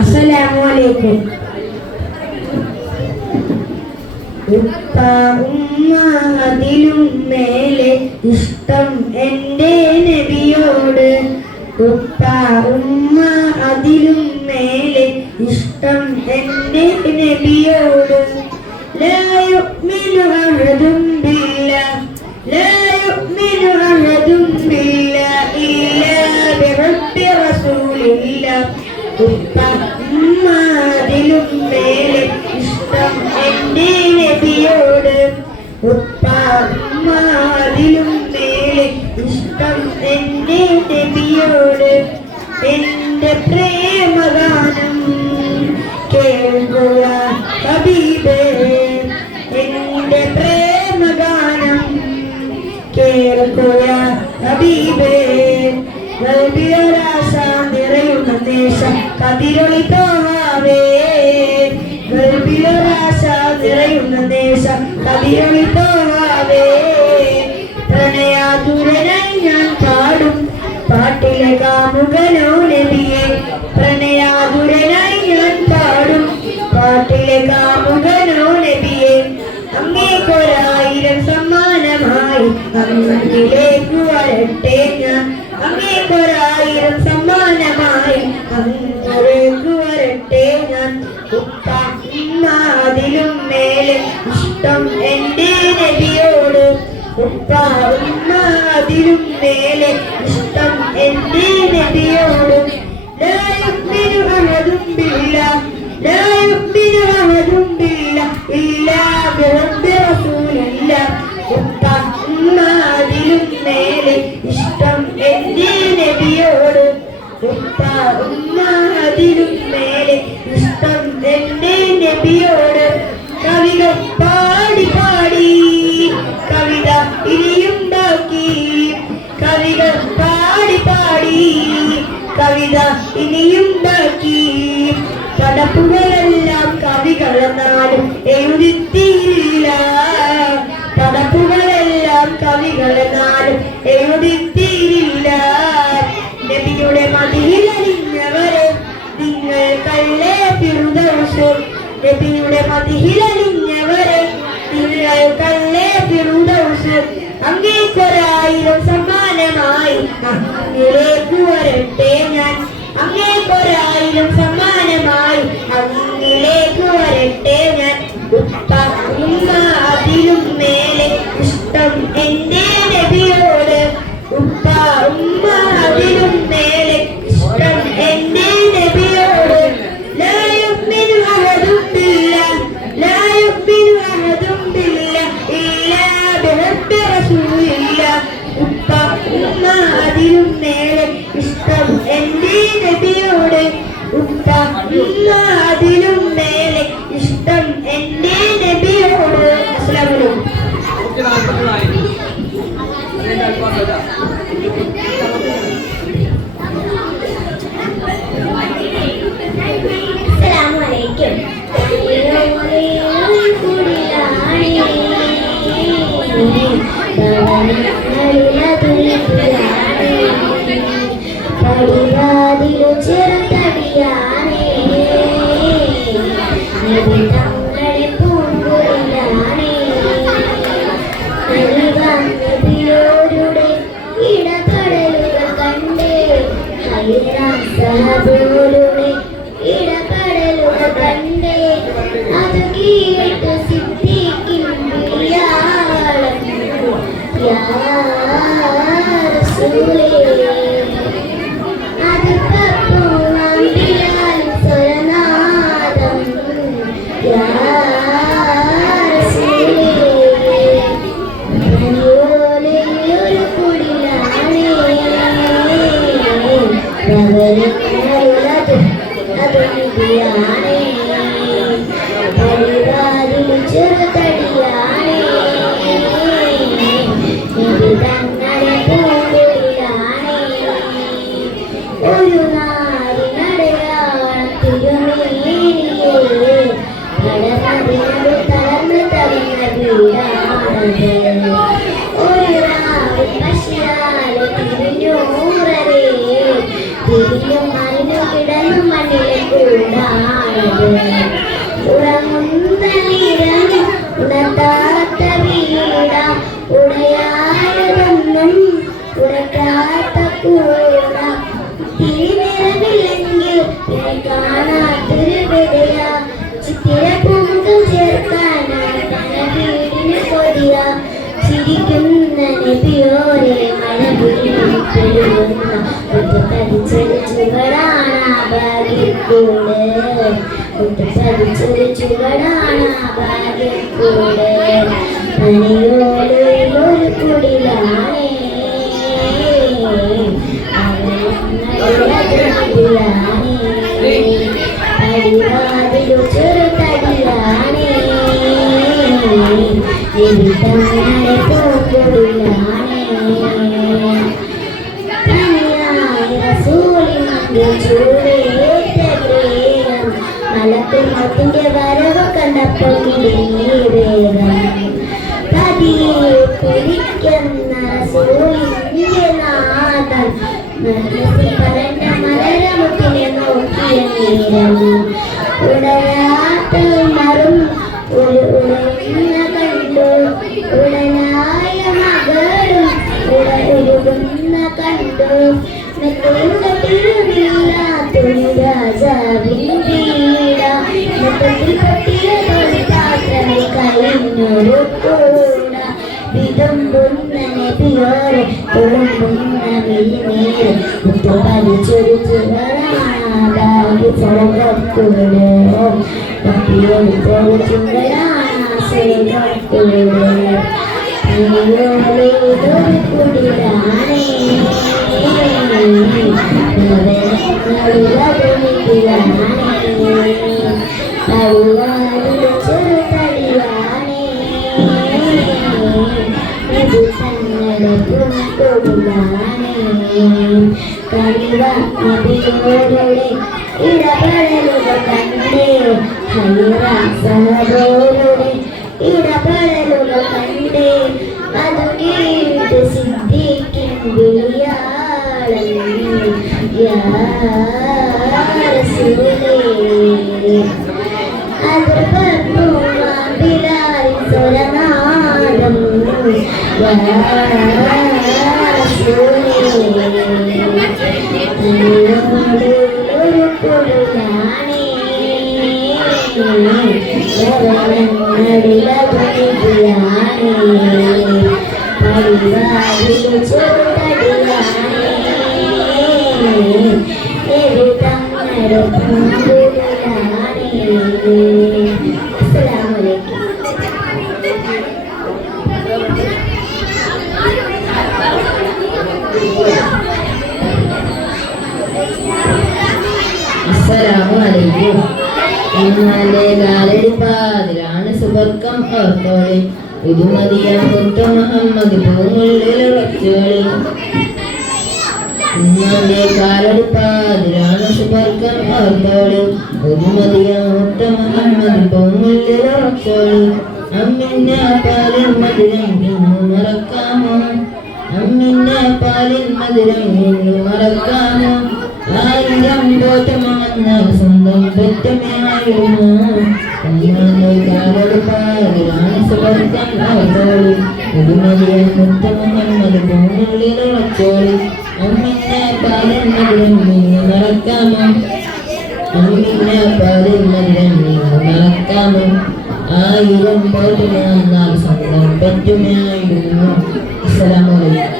അസ്സലാമു അലൈക്കും. ഉപ്പ ഉമ്മ അതിലും മേലെ ഇഷ്ടം എൻ്റെ നബിയോട്. ഉപ്പ ഉമ്മ അതിലും മേലെ ഇഷ്ടം എൻ്റെ നബിയോട്. ലാ യുഅ്മിനു അഹദും ബില്ലാഹ് ലാ യുഅ്മിനു അഹദും ബില്ലാഹി ഇല്ലാ ബിറബ്ബി റസൂലില്ലാഹ്. ഉപ്പ ഉമ്മ അതിലും മേലെ ഇഷ്ടം എൻ്റെ നബിയോട്. ഉപ്പ ഉമ്മ അതിലും മേലെ ഇഷ്ടം എൻ്റെ നബിയോട്. എൻ്റെ പ്രേമഗാനം കേൾക്കുക ഹബീബേ. എൻ്റെ പ്രേമഗാനം കേൾക്കുക ഹബീബേ. ഗൽബിയൊരാശ നിറയുന്ന ദേശം കതിരൊളി തോഹാവേ. ഗൽബിയൊരാശ നിറയുന്ന ദേശം കതിരൊളി തോഹാവേ. പ്രണയാതുരനായി ഞാൻ പാടും പാട്ടിലെ കാമുകനോ നബിയെ. പ്രണയാതുരനായി ഞാൻ പാടും പാട്ടിലെ കാമുകനോ നബിയെ. അങ്ങേക്കൊരായിരം സമ്മാനമായി അങ്ങിലേക്ക് വരട്ടെ ഞാൻ. അങ്ങേക്കൊരായിരം സമ്മാനമായി അങ്ങേക്ക് വരട്ടെ ഞാൻ. ഉപ്പ ഉമ്മ അതിലും മേലെ ഇഷ്ടം എൻ്റെ നബിയോട്. ഉപ്പ ഉമ്മ അതിലും മേലെ ഇഷ്ടം എൻ്റെ നബിയോട്. ലാ യുഅ്മിനു അഹദും ബില്ലാഹ് ലാ യുഅ്മിനു അഹദും ബില്ലാഹ് ഇല്ലാ ബിറബ്ബി റസൂലില്ലാഹ്. ഉപ്പ ഉമ്മ അതിലും മേലെ ഇഷ്ടം എൻ്റെ നബിയോട്. ഉപ്പ ഉമ്മ അതിലും മേലെ ഇഷ്ടം എൻ്റെ നബിയോട്. കവികൾ പാടി പാടി കവിത ഇനിയുണ്ടാക്കി. കവികൾ പാടി പാടി കവിത ഇനിയുണ്ടാക്കി. പടപ്പുകളെല്ലാം കവികളെന്നാലും എഴുതിത്തീരില്ല. പടപ്പുകളെല്ലാം കവികളെന്നാലും എഴുതിത്തീരില്ല. നബിയുടെ മദിഹിലലിഞ്ഞവരെ നിങ്ങൾക്കല്ലേ ഫിർദൗസ്. നബിയുടെ മദിഹിലലിഞ്ഞവരെ നിങ്ങൾക്കല്ലേ ഫിർദൗസ്. അങ്ങേക്കൊരായിരം സമ്മാനമായി അങ്ങിലേക്ക് വരട്ടെ ഞാൻ. അങ്ങേക്കൊരായിരം സമ്മാനമായി അങ്ങിലേക്ക് വരട്ടെ ഞാൻ. ഉപ്പ ഉമ്മ അതിലും മേലെ ഇഷ്ടം എൻ്റെ നബിയോട്. ഉപ്പ ഉമ്മ അതിലും മേലെ ഇഷ്ടം എൻ്റെ നബിയോട്. ലാ യുഅ്മിനു അഹദും ബില്ലാഹ് ലാ യുഅ്മിനു അഹദും ബില്ലാഹ് ഇല്ലാ ബിറബ്ബി റസൂലില്ലാഹ്. ഉപ്പ ഉമ്മ അതിലും മേലെ ഇഷ്ടം എൻ്റെ നബിയോട്. ഉപ്പ ഉമ്മ അതിലും മേലെ ഇഷ്ടം എൻ്റെ നബിയോട്. അസ്സലാമു അലൈക്കും. ഇടപെടലുകൾ കണ്ടേ അത് കേട്ട് സിദ്ദീഖിൻ ബിലാൽ യാ റസൂലേ. അത് കപ്പുവാൻ ബിലാൽ സ്വരനാദം യാ റസൂലേ. ഒരു കുടിലാണേ അത് നിധിയാണേ. പരിപാടിയിൽ ചെറുതടിയാണേ. നിധി തങ്ങളെ പൂങ്കുടിലാണേ. ഒരു നാടിനടയാളം തിരുമേനിയെ നടന്നതിനു തളർന്ന് തളർന്ന വീടാണത്. ഒരു രാവിൽ പശിയാലെ തിരിഞ്ഞൂറരേ തിരിയും മറിഞ്ഞു കിടന്നു മണ്ണിലെ കൂട. ഉറങ്ങുന്ന നിരം ഉണർത്താത്ത വീട ഉടയായതൊന്നും ഉറക്കാത്ത കൂട തിരിനിറമില്ലെങ്കിൽ കാണാത്തൊരു വിടയ ചിത്തിര പൂമുഖം ചേർക്കാനായി വീടിന് കൊടിയ ചിരിക്കുന്ന നബിയോരെ മഴ വീഴുന്ന പതിച്ചൊരു ചുവടാണ് ഭാഗ്യക്കൂട് പതിച്ചൊരു ചുവടാണ് ഭാഗ്യക്കൂട് പണിയോലൊരു കുടിലാണേ അടിവാതിലു ചെറുതടിയാണേ ജീവിതങ്ങളുടെ പൂങ്കുടിലാണേ മലക്കുമത്തിന്റെ വരവ് കണ്ടപ്പോൾ വേഗം പതിയെ കുളിക്കുന്ന സൂര്യന്റെ നാഥൻ മനസ്സിൽ പറഞ്ഞ മലരമുട്ടിനെ നോക്കിയ നേരം ഉടയാത്ത മറും ഒരു ഉടയുന്ന കണ്ടു ഉടനായ മകളും ഉരുകുന്ന കണ്ടു രാജാവിൻ വീട മൊത്തത്തിൽ പട്ടിയ പാത്രങ്ങൾ കഴിഞ്ഞൊരു കൂട വിതുമ്പുന്ന നബിയോരെ തുളുമ്പുന്ന വിളിമേൽ മുത്തുപതിച്ചൊരു ചുവടാണ് സ്വർഗക്കൂട് പട്ടിയൊരു ചുവടാണ് സ്വർഗക്കൂട് കുടിലാണേ ചെറുതടിയാണേ കളിവോരുടെ ഇടപെടലുകൾ കണ്ടേ സഹോദരുടെ ഇടപെടലുകൾ കണ്ടേ അതു കേട്ട് സിദ്ധിക്കും വിളിയാളൻ അതിർപ്പൂമാൻ സ്വരനാദം ഒരു കുളിയാണേ അസ്സലാമലൈക്കും. ഇന്നലെ കാലടിപ്പാതിലാണ് സുബർക്കം ഓർത്തോളി പുതുമതിയ മുത്ത മുഹമ്മദ് പൂമുള്ളിലുറച്ചോളി. ഇന്നലെ കാലടിപ്പാതിലാണ് സുബർക്കം ഓർത്തോളി പുതുമതിയ മുത്ത മുഹമ്മദ് പൂമുള്ളിലുറച്ചോളി. അമ്മിന്ന പാലിൻ മധുരം ഇന്നു മറക്കാമോ അമ്മിന്ന പാലിൻ മധുരം ഇന്നു മറക്കാമോ ആയിരം ബോധമാണെന്നാൽ സ്വന്തം ബദ്ധമായിരുന്നു. കാലടിപ്പാതിലാണ് സുബർക്കം ഓർത്തോളി പുതുമതിയ മുത്ത മുഹമ്മദ് പൂമുള്ളിലുറച്ചോളി. അമ്മിന്ന പാലിൻ മധുരം ഇന്നു മറക്കാമോ അമ്മിന്ന പാലിൻ മധുരം ഇന്നു മറക്കാമോ ആയിരം ബോധമാണെന്നാൽ സ്വന്തം ബദ്ധമായിരുന്നു. അസ്സലാമു അലൈക്കും.